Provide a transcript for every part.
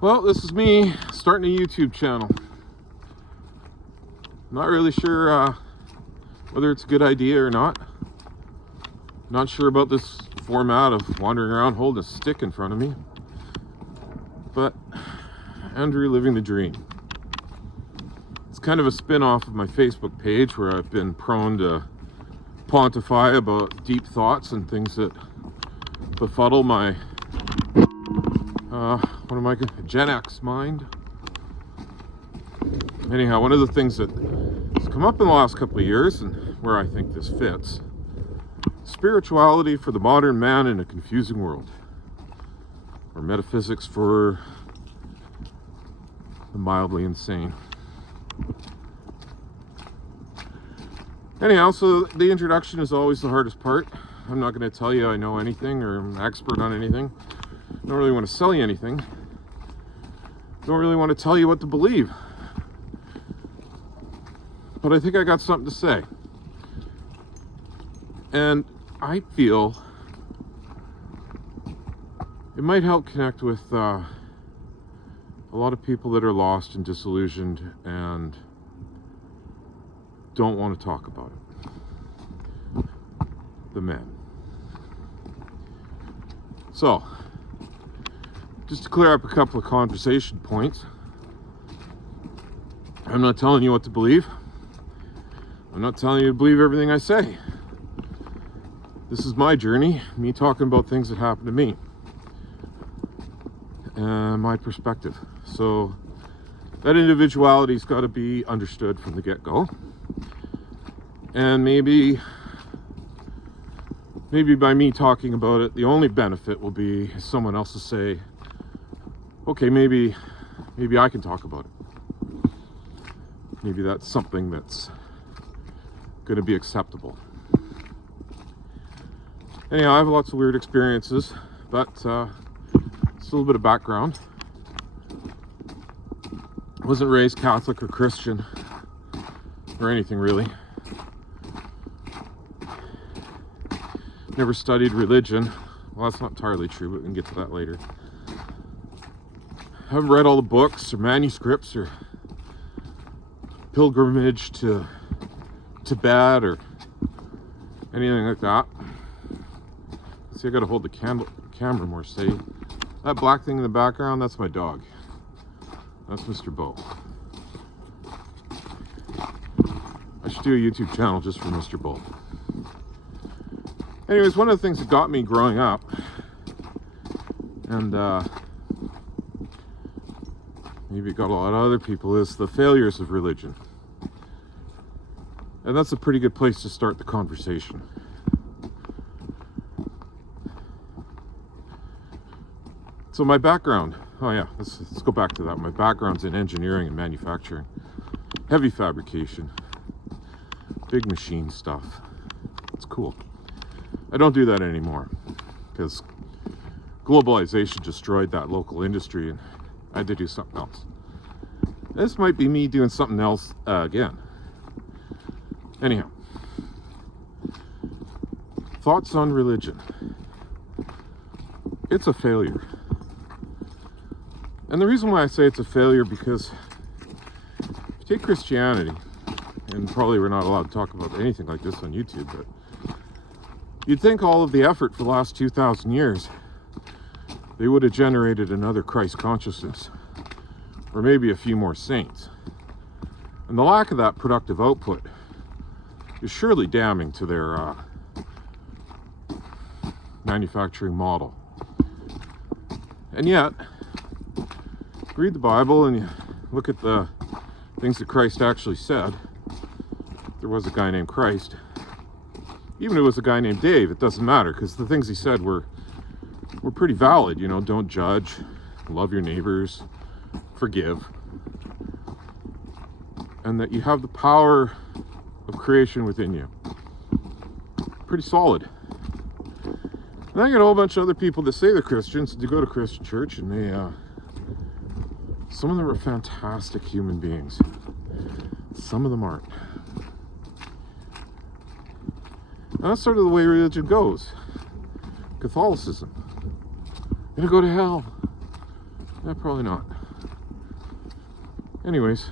Well, this is me starting a YouTube channel. Not really sure whether it's a good idea or not. Not sure about this format of wandering around holding a stick in front of me. But Andrew living the dream. It's kind of a spin-off of my Facebook page where I've been prone to pontify about deep thoughts and things that befuddle my Gen X mind. Anyhow, one of the things that has come up in the last couple of years, and where I think this fits, spirituality for the modern man in a confusing world, or metaphysics for the mildly insane. Anyhow, so the introduction is always the hardest part. I'm not going to tell you I know anything or I'm an expert on anything. I don't really want to sell you anything. Don't really want to tell you what to believe. But I think I got something to say. And I feel it might help connect with a lot of people that are lost and disillusioned and don't want to talk about it. The men. So, just to clear up a couple of conversation points, I'm not telling you what to believe. I'm not telling you to believe everything I say. This is my journey, me talking about things that happen to me. And my perspective. So, that individuality's got to be understood from the get-go. And maybe by me talking about it, the only benefit will be someone else to say, okay, maybe I can talk about it. Maybe that's something that's going to be acceptable. Anyhow, I have lots of weird experiences, but just a little bit of background. I wasn't raised Catholic or Christian or anything really. Never studied religion. Well, that's not entirely true, but we can get to that later. I haven't read all the books or manuscripts or pilgrimage to Tibet or anything like that. See, I gotta hold the camera more steady. That black thing in the background, that's my dog. That's Mr. Bo. I should do a YouTube channel just for Mr. Bo. Anyways, one of the things that got me growing up, and maybe it got a lot of other people, is the failures of religion. And that's a pretty good place to start the conversation. So my background, let's go back to that. My background's in engineering and manufacturing, heavy fabrication, big machine stuff. It's cool. I don't do that anymore because globalization destroyed that local industry and I had to do something else. This might be me doing something else again. Anyhow, thoughts on religion. It's a failure. And the reason why I say it's a failure, because if you take Christianity, and probably we're not allowed to talk about anything like this on YouTube, but you'd think all of the effort for the last 2,000 years, they would have generated another Christ consciousness, or maybe a few more saints. And the lack of that productive output is surely damning to their manufacturing model. And yet, read the Bible and you look at the things that Christ actually said. There was a guy named Christ. Even if it was a guy named Dave, it doesn't matter, because the things he said were pretty valid. You know, don't judge, love your neighbors, forgive, and that you have the power of creation within you. Pretty solid. And I get a whole bunch of other people that say they're Christians, to go to Christian church, and they some of them are fantastic human beings. Some of them aren't. And that's sort of the way religion goes. Catholicism. You're gonna go to hell. Yeah, probably not. Anyways,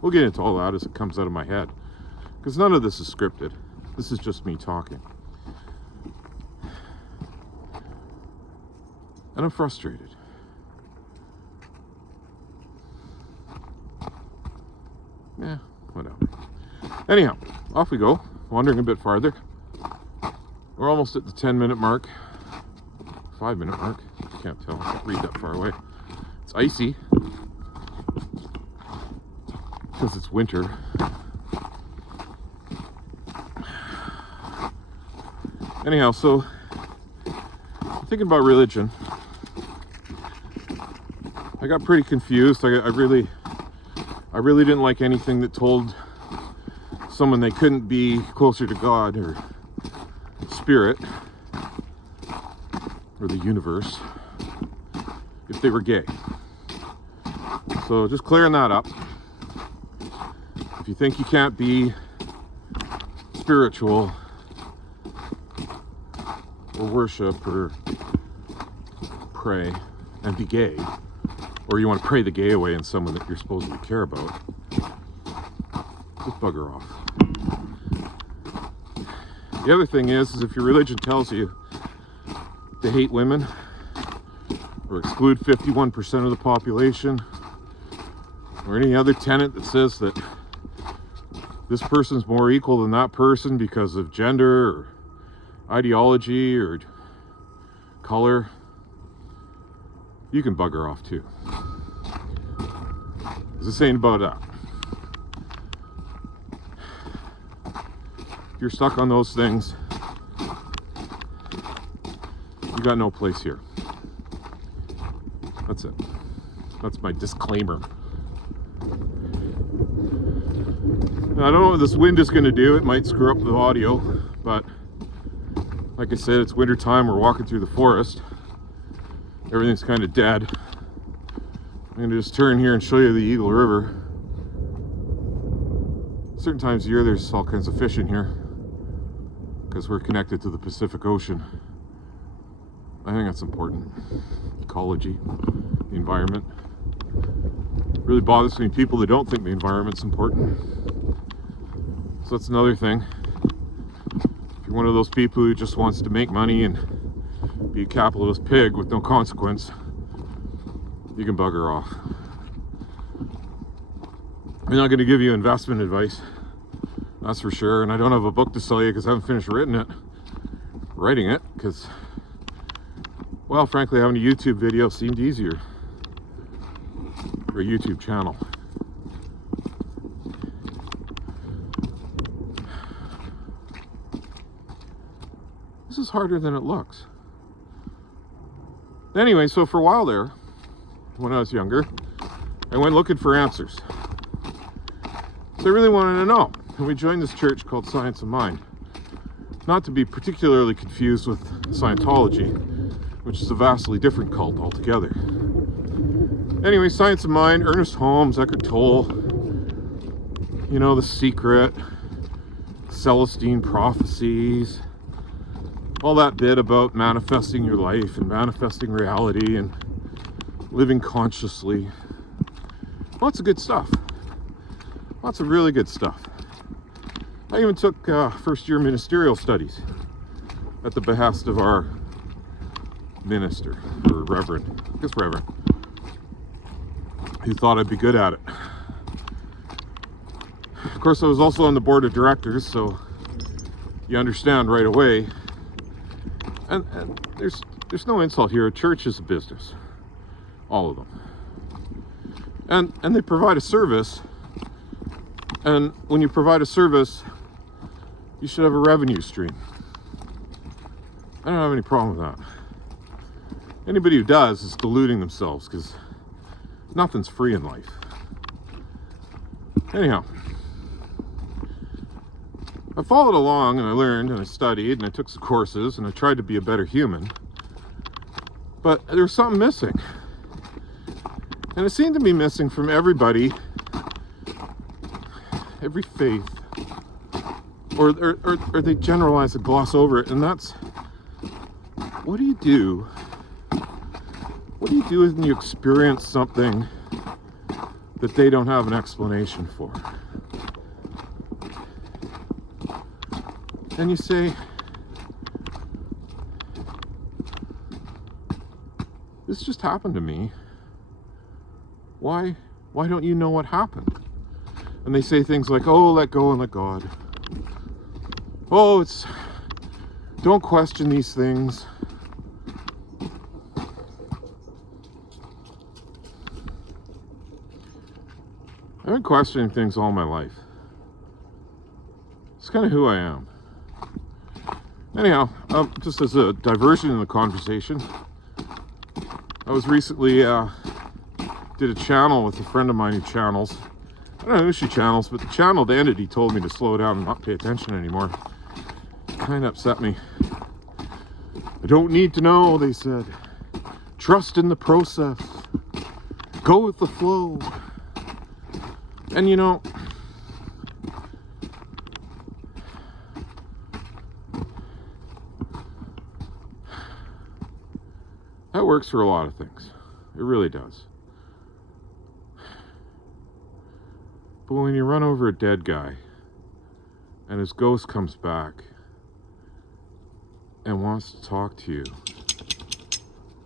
we'll get into all that as it comes out of my head, because none of this is scripted. This is just me talking. And I'm frustrated. Yeah, whatever. Anyhow, off we go, wandering a bit farther. We're almost at the 10-minute mark. 5-minute mark. I can't tell. I can't read that far away. It's icy because it's winter. Anyhow, so I'm thinking about religion. I got pretty confused. I really didn't like anything that told someone they couldn't be closer to God or spirit or the universe if they were gay. So just clearing that up. If you think you can't be spiritual or worship or pray and be gay, or you want to pray the gay away in someone that you're supposedly care about, just bugger off. The other thing is if your religion tells you to hate women or exclude 51% of the population, or any other tenet that says that this person's more equal than that person because of gender or ideology or color, you can bugger off too. This ain't about that. If you're stuck on those things, you got no place here. That's it. That's my disclaimer. Now, I don't know what this wind is going to do. It might screw up the audio, but like I said, it's winter time. We're walking through the forest. Everything's kind of dead. I'm going to just turn here and show you the Eagle River. Certain times of year there's all kinds of fish in here because we're connected to the Pacific Ocean. I think that's important. Ecology, the environment. It really bothers me people that don't think the environment's important. So that's another thing. If you're one of those people who just wants to make money and be a capitalist pig with no consequence, you can bugger off. I'm not going to give you investment advice, that's for sure. And I don't have a book to sell you because I haven't finished writing it because, well, frankly, having a YouTube video seemed easier, or a YouTube channel. This is harder than it looks. Anyway, so for a while there, when I was younger, I went looking for answers. So I really wanted to know. And we joined this church called Science of Mind. Not to be particularly confused with Scientology, which is a vastly different cult altogether. Anyway, Science of Mind, Ernest Holmes, Eckhart Tolle, you know, The Secret, Celestine Prophecies, all that bit about manifesting your life and manifesting reality and living consciously. Lots of good stuff. Lots of really good stuff. I even took first year ministerial studies at the behest of our minister, or reverend, I guess reverend, who thought I'd be good at it. Of course, I was also on the board of directors, so you understand right away. And there's no insult here. A church is a business, all of them, and they provide a service. And when you provide a service, you should have a revenue stream. I don't have any problem with that. Anybody who does is deluding themselves, because nothing's free in life. Anyhow, I followed along and I learned and I studied and I took some courses and I tried to be a better human. But there was something missing. And it seemed to be missing from everybody, every faith. Or they generalize and gloss over it. And that's, what do What do you do when you experience something that they don't have an explanation for? And you say, this just happened to me. Why don't you know what happened? And they say things like, oh, let go and let God. Oh, don't question these things. I've been questioning things all my life. It's kind of who I am. Anyhow, just as a diversion in the conversation, I was recently did a channel with a friend of mine who channels. I don't know who she channels, but the channeled entity told me to slow down and not pay attention anymore. It kind of upset me. I don't need to know, they said. Trust in the process. Go with the flow. And you know, that works for a lot of things. It really does. But when you run over a dead guy and his ghost comes back and wants to talk to you,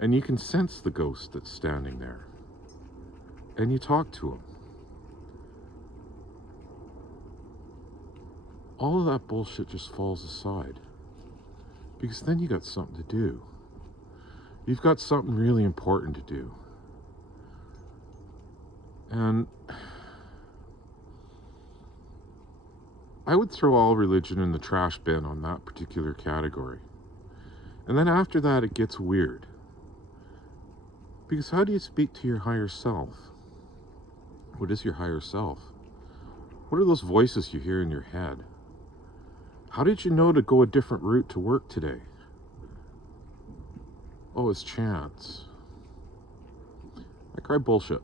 and you can sense the ghost that's standing there, and you talk to him, all of that bullshit just falls aside. Because then you got something to do. You've got something really important to do. And I would throw all religion in the trash bin on that particular category. And then after that, it gets weird. Because how do you speak to your higher self? What is your higher self? What are those voices you hear in your head? How did you know to go a different route to work today? Oh, it's chance. I cry bullshit.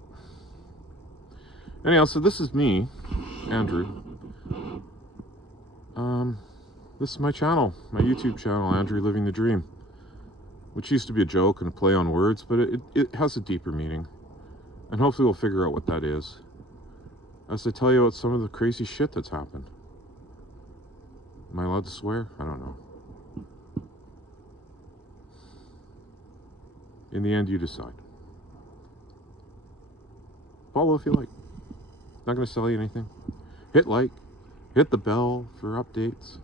Anyhow, so this is me, Andrew. This is my channel, my YouTube channel, Andrew Living the Dream, which used to be a joke and a play on words, but it has a deeper meaning, and hopefully we'll figure out what that is as I tell you about some of the crazy shit that's happened. Am I allowed to swear? I don't know. In the end, you decide. Follow if you like. Not going to sell you anything. Hit like. Hit the bell for updates.